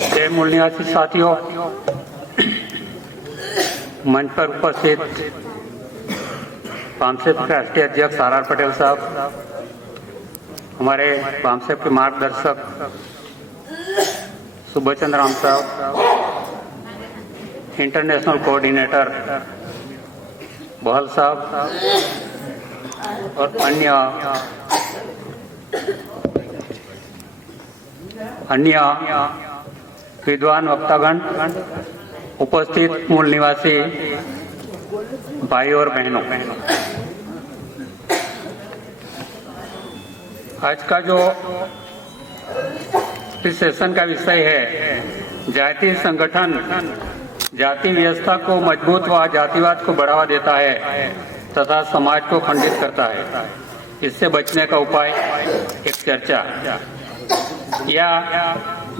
जय मूल निवासी साथियों, मंच पर उपस्थित बामसेफ के राष्ट्रीय अध्यक्ष आर पटेल साहब, हमारे बामसेफ के मार्गदर्शक सुभाष चंद्र राम साहब, इंटरनेशनल कोऑर्डिनेटर बहल साहब और अन्य विद्वान वक्तागण, उपस्थित मूल निवासी भाई और बहनों, आज का जो इस सेशन का विषय है, जातीय संगठन जाति व्यवस्था को मजबूत व जातिवाद को बढ़ावा देता है तथा समाज को खंडित करता है, इससे बचने का उपाय, एक चर्चा। या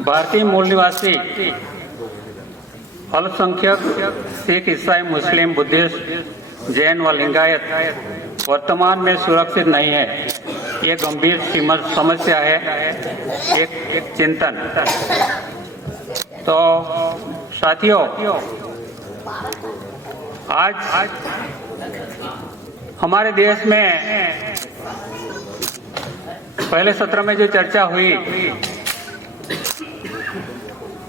भारतीय मूल निवासी अल्पसंख्यक सिख, ईसाई, मुस्लिम, बुद्धिस्ट, जैन व लिंगायत वर्तमान में सुरक्षित नहीं है। ये गंभीर समस्या है, एक चिंतन। तो साथियों, आज हमारे देश में पहले सत्र में जो चर्चा हुई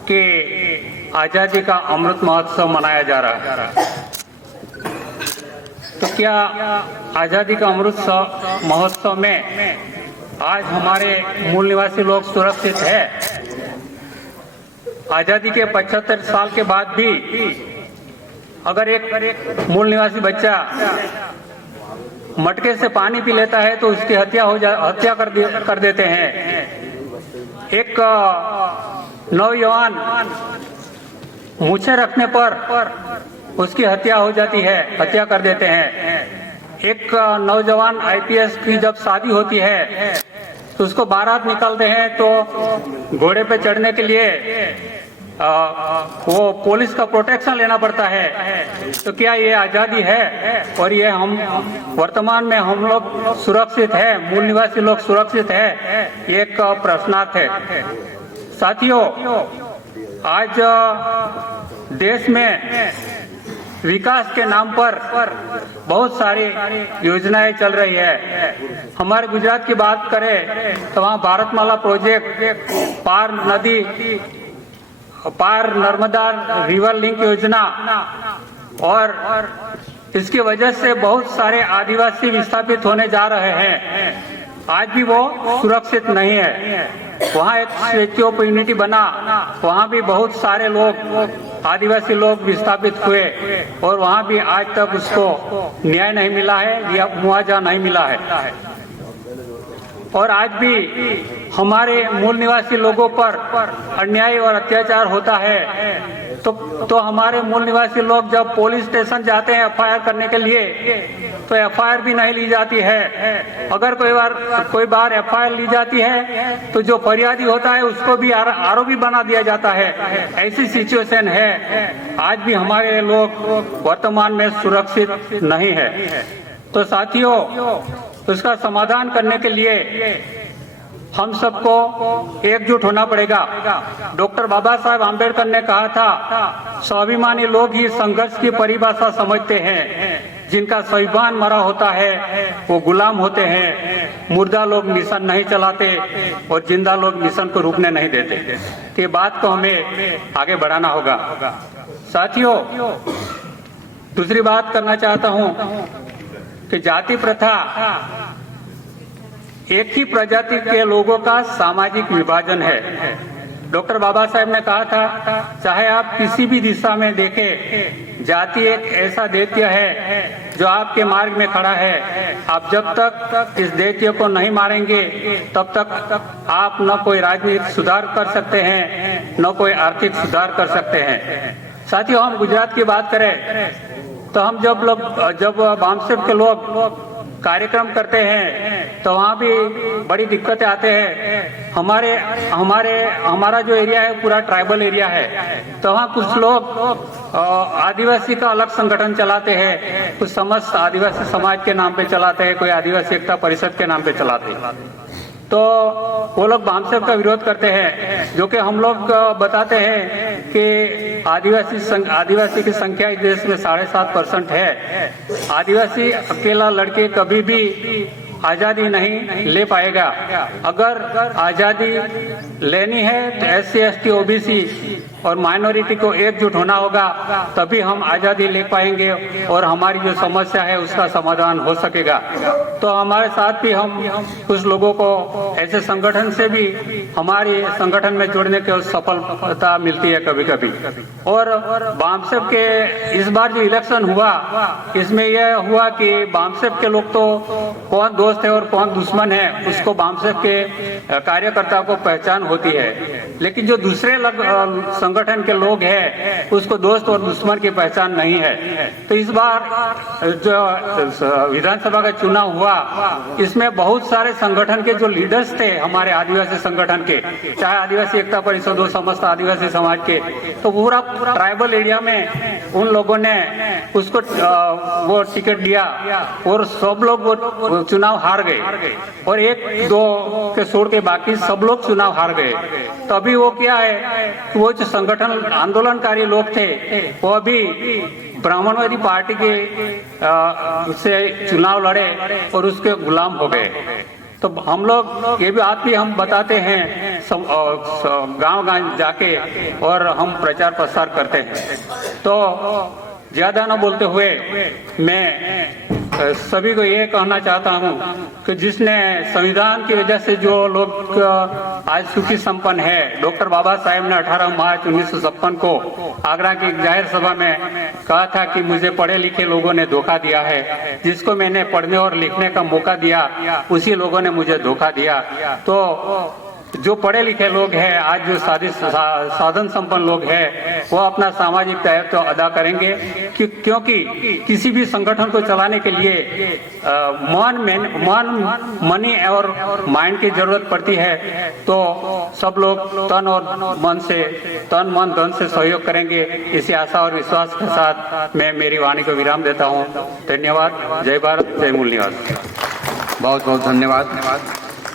कि आजादी का अमृत महोत्सव मनाया जा रहा है, तो क्या आजादी का अमृत महोत्सव में आज हमारे मूल निवासी लोग सुरक्षित है? आजादी के 75 साल के बाद भी अगर एक मूल निवासी बच्चा मटके से पानी पी लेता है तो उसकी हत्या कर देते हैं। एक नौजवान मूछें रखने पर उसकी हत्या हो जाती है, हत्या कर देते हैं। एक नौजवान आईपीएस की जब शादी होती है तो उसको बारात निकालते हैं तो घोड़े पे चढ़ने के लिए वो पुलिस का प्रोटेक्शन लेना पड़ता है। तो क्या ये आजादी है? और ये हम वर्तमान में हम लोग सुरक्षित है, मूल निवासी लोग सुरक्षित है? ये एक प्रश्नार्थ है। साथियों, आज देश में विकास के नाम पर बहुत सारी योजनाएं चल रही है। हमारे गुजरात की बात करें तो वहाँ भारतमाला प्रोजेक्ट, पार नर्मदा रिवर लिंक योजना, और इसकी वजह से बहुत सारे आदिवासी विस्थापित होने जा रहे हैं। आज भी वो सुरक्षित नहीं है। वहाँ एक स्टैच्यू ऑफ यूनिटी बना, वहाँ भी बहुत सारे लोग, आदिवासी लोग विस्थापित हुए और वहाँ भी आज तक उसको न्याय नहीं मिला है या मुआवजा नहीं मिला है। और आज भी हमारे मूल निवासी लोगों पर अन्याय और अत्याचार होता है। तो हमारे मूल निवासी लोग जब पुलिस स्टेशन जाते हैं एफआईआर करने के लिए तो एफआईआर भी नहीं ली जाती है। अगर कोई बार एफआईआर ली जाती है तो जो फरियादी होता है उसको भी आरोपी बना दिया जाता है। ऐसी सिचुएशन है। आज भी हमारे लोग वर्तमान में सुरक्षित नहीं है। तो साथियों, उसका समाधान करने के लिए हम सबको एकजुट होना पड़ेगा। डॉक्टर बाबा साहेब आम्बेडकर ने कहा था, स्वाभिमानी लोग ही संघर्ष की परिभाषा समझते हैं। जिनका स्वाभिमान मरा होता है वो गुलाम होते हैं। मुर्दा लोग मिशन नहीं चलाते और जिंदा लोग मिशन को रुकने नहीं देते। तो ये बात को हमें आगे बढ़ाना होगा। साथियों, दूसरी बात करना चाहता हूँ कि जाति प्रथा एक ही प्रजाति के लोगों का सामाजिक विभाजन है। डॉक्टर बाबा साहेब ने कहा था, चाहे आप किसी भी दिशा में देखें, जाति एक ऐसा दैत्य है जो आपके मार्ग में खड़ा है। आप जब तक इस दैत्य को नहीं मारेंगे तब तक आप न कोई राजनीतिक सुधार कर सकते हैं, न कोई आर्थिक सुधार कर सकते हैं। साथियों, हम गुजरात की बात करें तो हम जब बामसेफ के लोग कार्यक्रम करते हैं तो वहाँ भी बड़ी दिक्कतें आते हैं। हमारा जो एरिया है पूरा ट्राइबल एरिया है। तो वहाँ कुछ लोग आदिवासी का अलग संगठन चलाते हैं, कुछ समस्त आदिवासी समाज के नाम पे चलाते हैं, कोई आदिवासी एकता परिषद के नाम पे चलाते हैं। तो वो लोग बामसेब का विरोध करते हैं, जो कि हम लोग बताते हैं कि आदिवासी की संख्या इस देश में 7.5% है। आदिवासी अकेला लड़के कभी भी आज़ादी नहीं ले पाएगा। अगर आज़ादी लेनी है तो SC, ST, OBC और माइनॉरिटी को एकजुट होना होगा, तभी हम आज़ादी ले पाएंगे और हमारी जो समस्या है उसका समाधान हो सकेगा। तो हमारे साथ भी हम कुछ लोगों को ऐसे संगठन से भी हमारे संगठन में जुड़ने की सफलता मिलती है कभी कभी। और बामसेब के इस बार जो इलेक्शन हुआ, इसमें यह हुआ कि बामसेब के लोग तो कौन दोस्त है और कौन दुश्मन है उसको बामसेब के कार्यकर्ता को पहचान होती है, लेकिन जो दूसरे संगठन के लोग हैं उसको दोस्त और दुश्मन की पहचान नहीं है। तो इस बार जो विधानसभा का चुनाव हुआ, इसमें बहुत सारे संगठन के जो लीडर्स थे हमारे आदिवासी संगठन के, चाहे आदिवासी एकता परिषद हो, समस्त आदिवासी समाज के, तो पूरा ट्राइबल एरिया में उन लोगों ने उसको वो टिकट दिया और सब लोग वो चुनाव हार गए और एक दो के छोड़ के बाकी सब लोग चुनाव हार गए। तो अभी वो क्या है, वो जो संगठन आंदोलनकारी लोग थे वो अभी ब्राह्मणवादी पार्टी के से चुनाव लड़े और उसके गुलाम हो गए। तो हम लोग ये भी बात भी हम बताते हैं गांव-गांव जाके और हम प्रचार प्रसार करते हैं। तो ज्यादा न बोलते हुए मैं सभी को ये कहना चाहता हूँ कि जिसने संविधान की वजह से जो लोग आज सुखी संपन्न है, डॉक्टर बाबा साहेब ने 18 मार्च 1956 को आगरा की एक जाहिर सभा में कहा था कि मुझे पढ़े लिखे लोगों ने धोखा दिया है, जिसको मैंने पढ़ने और लिखने का मौका दिया उसी लोगों ने मुझे धोखा दिया। तो जो पढ़े लिखे लोग हैं, आज जो साधन संपन्न लोग हैं, वो अपना सामाजिक दायित्व अदा करेंगे क्योंकि किसी भी संगठन को चलाने के लिए मनी और माइंड की जरूरत पड़ती है। तो सब लोग तन मन धन से सहयोग करेंगे, इसी आशा और विश्वास के साथ मैं मेरी वाणी को विराम देता हूँ। धन्यवाद। जय भारत, जय मूल निवास। बहुत बहुत धन्यवाद।